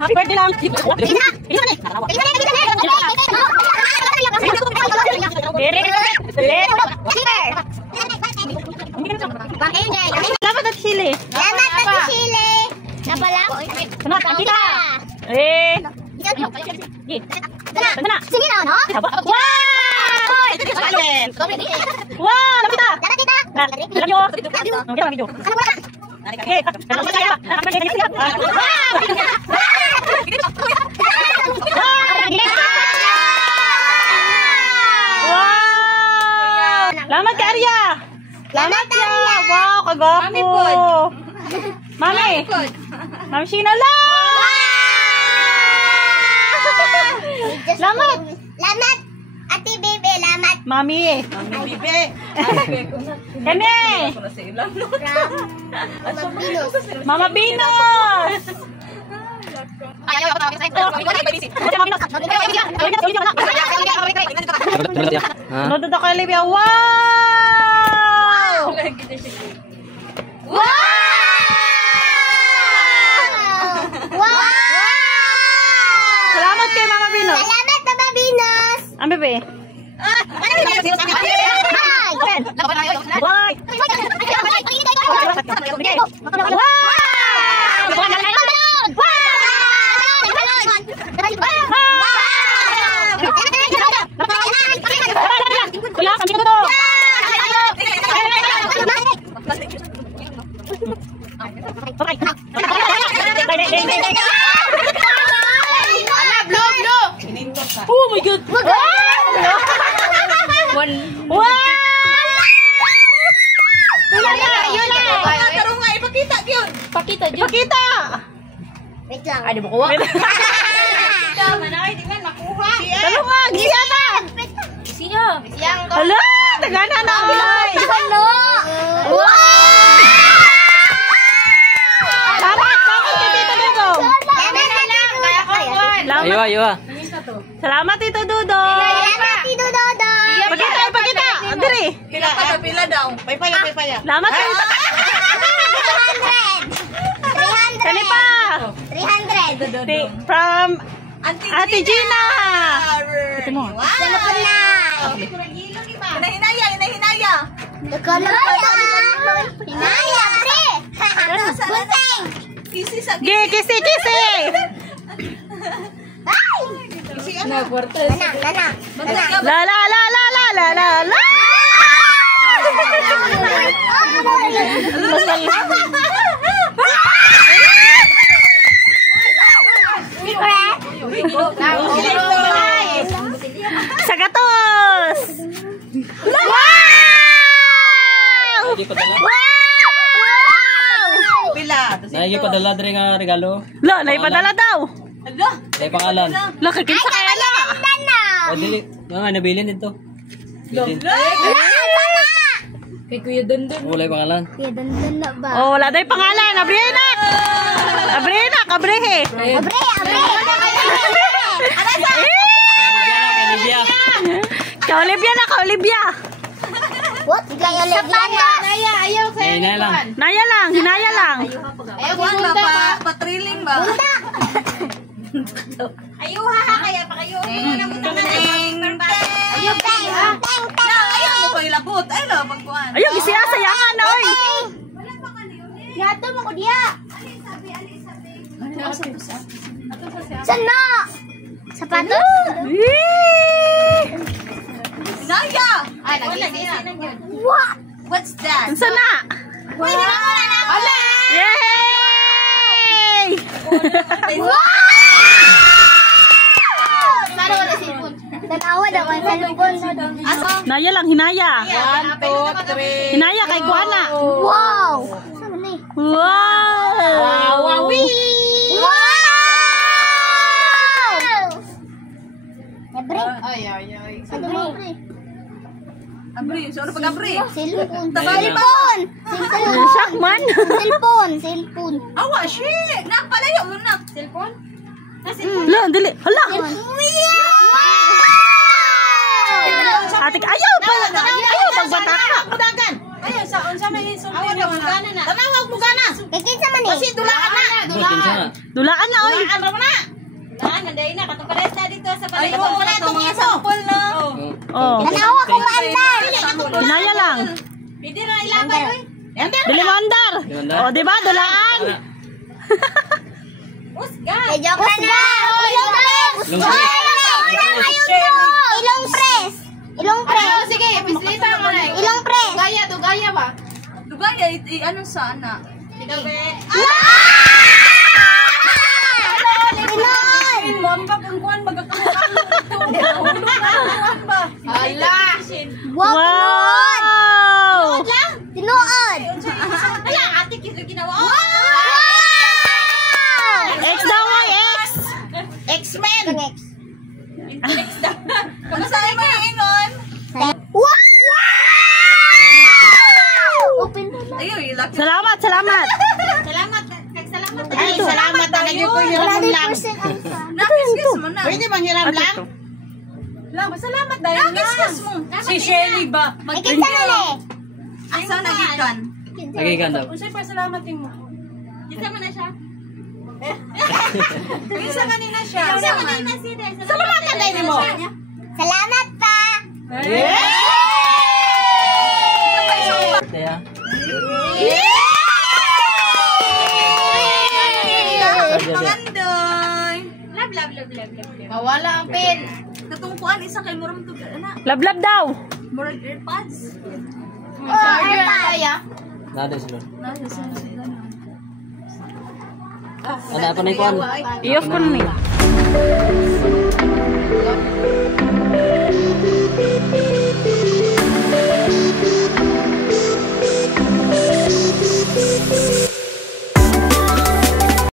Happy birthday lang. Salamat at Chile. Salamat at Chile. Napala. Salamat at kita. Sana. Sini na, no? Wow! Wow, lapit na. Dapat kita. Alam nyo. Okay, video. Okay, Salamat kay Arya. Salamat Arya. Wow, kagapo. Mami po. Mami. Mami Sheena lang. Salamat. Salamat. Ate Bebe, salamat. Mami. Mami Bibe. Kami. Mama Binos. Nandun ako Olivia. Wow! Wow! Wow! Salamat kay Mama Binos. Salamat, Mama Binos. Ang bebe. Kuya, kami ko to. Oh my God! Wow! Pakita. Wait lang. Ay, di mo kuha. Talungan! Siya na! Hala! Tagana na! Ano? Wow! Salamat! Salamat kay Tito Dudo! Aywa. Salamat Tito Dudo! Salamat, Tito Dodo. Pakita! Andri! Pila daw. Paypaya. Salamat kay 300. Kani pa! 300. From Ate Gina! Ito mo. Salamat na. Hinahinaya. Hinaya, pre. Bunteng. Kisi! Ay! Lana. La! Sagatos! Wow! Pila. Naigi padala diri nga regalo. Lo, naipadala daw. Kay pangalan. Lo, kakinsa kaya na. O dili, nga nabilin dito. Bilin. Kay Kuya Dondon. Wala yung pangalan. Kuya Dondon na ba? Oh, wala daw yung pangalan. Abriena! Kabrehe. Abre. Kay Lydia. Ka Olivia. What? Kaya Sapatos. Ayaw Kay Inay lang. Hinaya lang. Ayaw patriling ba? Ayaw kaya pa kayo. Ayaw mo ko ilabot. Ay lo pagkuan. Ayun, isiya sayangan na, oy. Yato mo ko diya. Saan na? Sapatos? Naya! What? What's that? Unsa na? Yay! Tanawa daw ang cellphone. Hinaya lang, hinaya. 1, 2, 3. Hinaya kay Kuana. Wow! Saan na eh? Wow! Wow! Abre? Ay. Ano mo, abre? Abri, so ano pag abri? Cellphone. Dahil Cellphone! Sakman. Cellphone. Awa, shit! Nakapalayo mo na. Cellphone? Lo, dili. Hala. Atik, ayaw pagbata ka. Ayaw, sa may sulti na. Tanawag mo gana. Kay kinsa man eh? Kasi dulaan na. Butin siya na. na. Dulaan na, oy. Ano mo na? Dulaan, nanday na. Katong pares na dito sa Ay, balay. wala itong mga sample na. Oh. Tanawa ko maandar. Kinaya lang. Pwede na ilaban, oy. Dili mo andar. Andar. Oh, di ba? Dulaan. Usga. Joke na. Ilong press. Ilong press. Ilong press. Sige, pislita mo na. Ilong press. Dugaya ba? Dugaya, ano sana? Tinood. Mamba kung kuan magkakaroon ba? Hala! Wow. Wow! Tinood. Hala, ate kito ginawa. X daw, oy, X. X-Men! Next. Kamusta kayo mga ingon? Wow! Open na lang. Ayaw, ilaki. Salamat, salamat. Salamat. Salamat. Ay, salamat. Talaga ko hiram lang. 100% alpha. Nakiskas mo na. Pwede bang hiram lang? Lang, salamat dahil nakiskas mo. Si Shelly ba? Ay, kinsa na le. Asa nagikan? Nagigan daw. Unsay pa salamat mo? Kinsa man na siya? Kinsa kanina siya? Kinsa kanina siya? Salamat ka dahil mo. Salamat pa. Kaya. Pangandoy. Love. Mawala ang pen. Natungkuan isa kay Muram to. Lablab daw. Murag earpods. Charger kaya. Nada sila. Nasa sila. Ano pa na ikuan? I-off ko na ni.